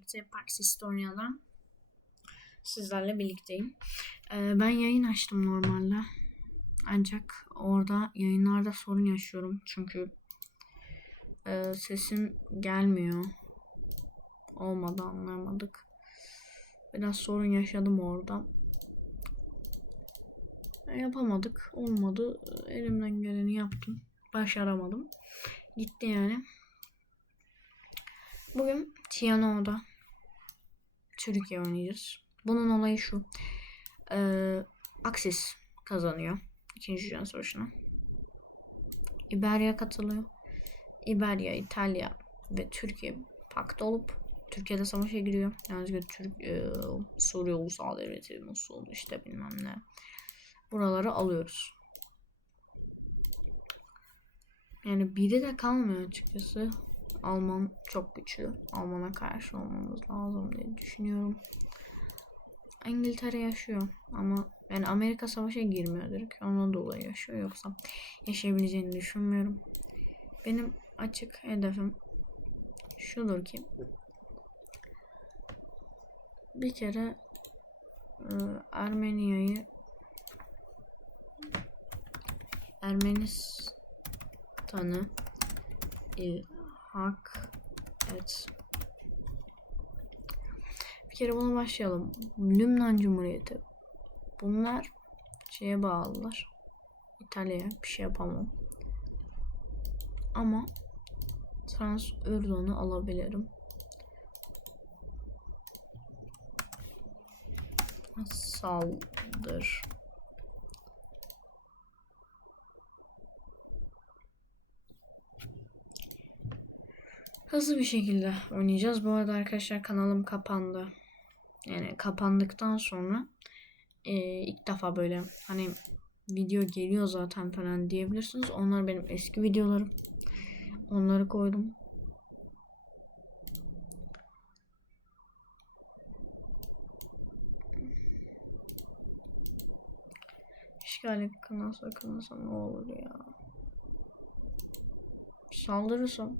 birlikte Pax Historia'dan sizlerle birlikteyim. Ee, ben yayın açtım normalde. Ancak orada yayınlarda sorun yaşıyorum. Çünkü e, sesim gelmiyor. Olmadı anlamadık. Biraz sorun yaşadım orada. E, yapamadık. Olmadı. Elimden geleni yaptım. Başaramadım. Gitti yani. Bugün Tiano'da Türkiye oynayacağız. Bunun olayı şu. Ee, Axis kazanıyor. İkinci Dünya Savaşı'na. İberya katılıyor. İberya, İtalya ve Türkiye pakt olup Türkiye'de savaşa giriyor. Yani Türk e, Suriye Ulusal Devleti, Musul işte bilmem ne. Buraları alıyoruz. Yani biri de kalmıyor açıkçası. Alman çok güçlü. Alman'a karşı olmamız lazım diye düşünüyorum. İngiltere yaşıyor ama yani Amerika savaşa girmiyor direkt. Ondan dolayı yaşıyor. Yoksa yaşayabileceğini düşünmüyorum. Benim açık hedefim şudur ki bir kere e, Ermenia'yı Ermenistan'ı ilhak et. Bir kere buna başlayalım. Lübnan Cumhuriyeti. Bunlar şeye bağlılar. İtalya'ya bir şey yapamam. Ama Trans Ürdün'ü alabilirim. Saldır. Hızlı bir şekilde oynayacağız. Bu arada arkadaşlar kanalım kapandı. Yani kapandıktan sonra e, ilk defa böyle hani video geliyor zaten falan diyebilirsiniz. Onlar benim eski videolarım. Onları koydum. İşgal yakından sakınırsa ne olur ya. Saldırırsam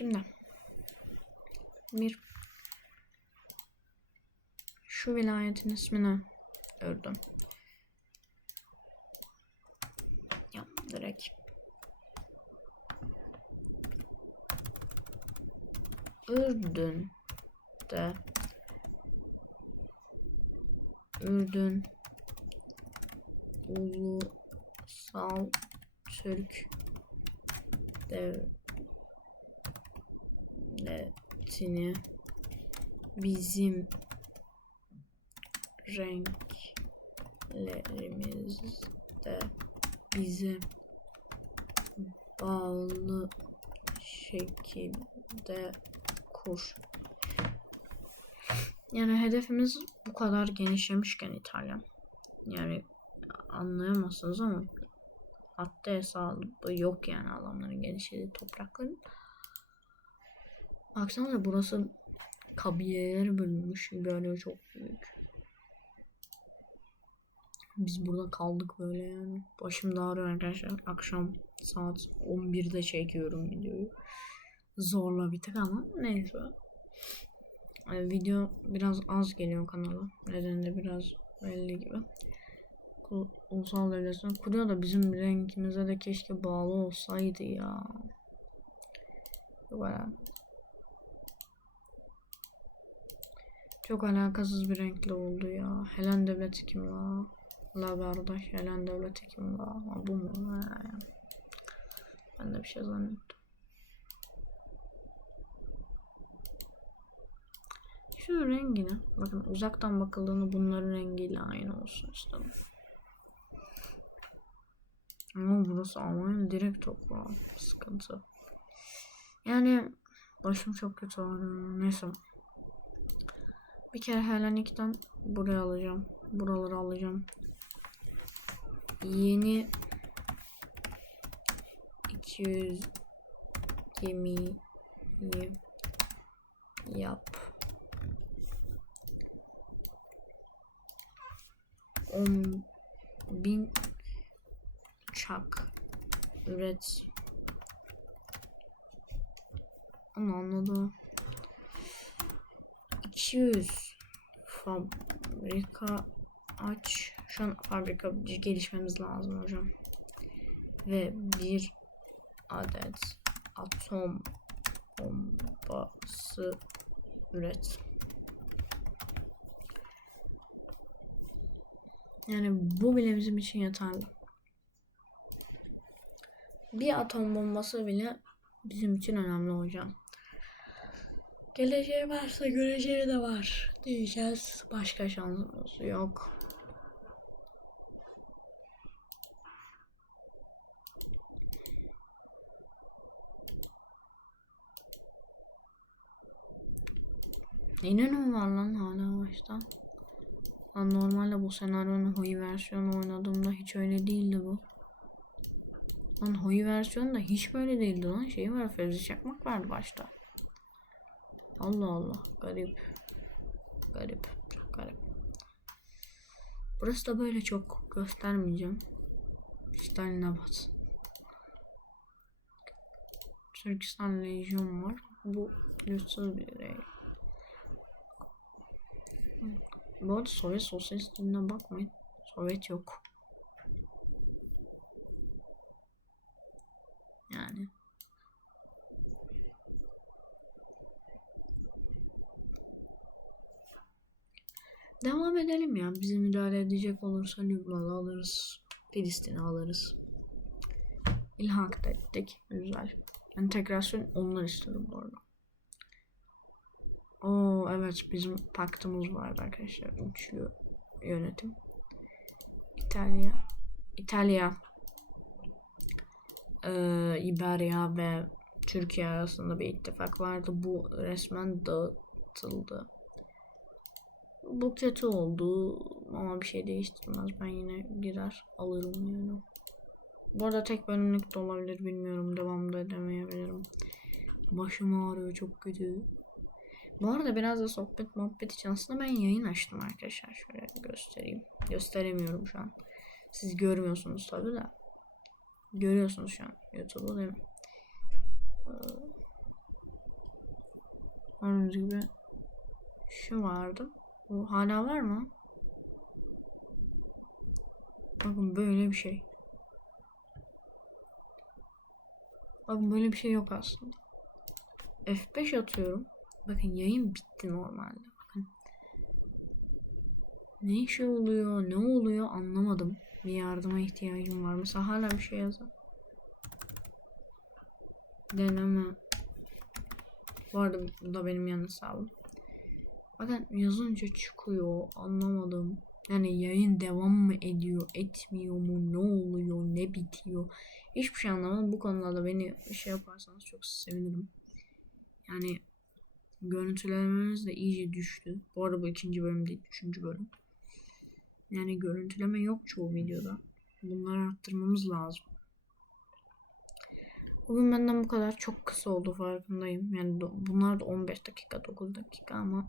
Şimdi. Bir. Şu vilayetin ismini ördüm. Ya direkt. Ürdün de. Ürdün. Ulusal Türk Devleti'ni bizim renklerimizde bize bağlı şekilde kur. Yani hedefimiz bu kadar genişlemişken İtalya. Yani anlayamazsınız ama hatta hesabı yok yani adamların genişlediği toprakların. Baksanıza burası kabileler bölünmüş. Böyle çok büyük. Biz burada kaldık böyle yani. Başım ağrıyor arkadaşlar. Akşam saat 11'de çekiyorum videoyu. Zorla bir tık ama neyse. Yani video biraz az geliyor kanala. Nedeni de biraz belli gibi. Ulusal devletine kuruyor da bizim renkimize de keşke bağlı olsaydı ya. Çok Çok alakasız bir renkli oldu ya. Helen devleti kim la? La kardeş Helen devleti kim la? Bu mu? Ha. Ben de bir şey zannettim. Şu rengine bakın uzaktan bakıldığında bunların rengiyle aynı olsun istedim. Ama burası Almanya direkt toprağı. Sıkıntı. Yani başım çok kötü ağrıyor. Neyse. Bir kere Helenik'ten buraya alacağım. Buraları alacağım. Yeni 200 gemiyi yap. 10 bin uçak üret. Onu anladım. 200 fabrika aç. Şu an fabrika gelişmemiz lazım hocam. Ve bir adet atom bombası üret. Yani bu bile bizim için yeterli. Bir atom bombası bile bizim için önemli hocam. Geleceği varsa göreceği de var diyeceğiz. Başka şansımız yok. İnanın var lan hala başta. Lan normalde bu senaryonun Hoi versiyonu oynadığımda hiç öyle değildi bu. Lan Hoi versiyonu da hiç böyle değildi lan. Şey var Fevzi Çakmak vardı başta. Allah Allah. Garip. Garip. Çok garip. Burası da böyle çok göstermeyeceğim. Stalinabad. Türkistan Lejyon var. Bu lütfsüz bir rey. Bu arada Sovyet sosyalistliğine bakmayın. Sovyet yok. Yani. Devam edelim ya. Bizi müdahale edecek olursa Lübnan'ı alırız. Filistin'i alırız. İlhak da ettik. Güzel. Entegrasyon onlar istedim bu arada. Oo evet bizim paktımız vardı arkadaşlar. Üçlü yönetim. İtalya. İtalya. Ee, İberya ve Türkiye arasında bir ittifak vardı. Bu resmen dağıtıldı. Bu kötü oldu ama bir şey değiştirmez. Ben yine girer alırım yani. Bu arada tek bölümlük de olabilir bilmiyorum. Devam da edemeyebilirim. Başım ağrıyor çok kötü. Bu arada biraz da sohbet muhabbet için aslında ben yayın açtım arkadaşlar. Şöyle göstereyim. Gösteremiyorum şu an. Siz görmüyorsunuz tabi de. Görüyorsunuz şu an YouTube'u değil mi? Ee, Gördüğünüz gibi şu vardı. Bu hala var mı? Bakın böyle bir şey. Bakın böyle bir şey yok aslında. F5 atıyorum. Bakın yayın bitti normalde. Bakın. Ne işe oluyor? Ne oluyor? Anlamadım. Bir yardıma ihtiyacım var. Mesela hala bir şey yazar. Deneme. Bu arada bu da benim yan hesabım. Bakın yazınca çıkıyor. Anlamadım. Yani yayın devam mı ediyor, etmiyor mu, ne oluyor, ne bitiyor. Hiçbir şey anlamadım. Bu konularda beni şey yaparsanız çok sevinirim. Yani görüntülememiz de iyice düştü. Bu arada bu ikinci bölüm değil, üçüncü bölüm. Yani görüntüleme yok çoğu videoda. Bunları arttırmamız lazım. Bugün benden bu kadar çok kısa oldu farkındayım. Yani bunlar da 15 dakika 9 dakika ama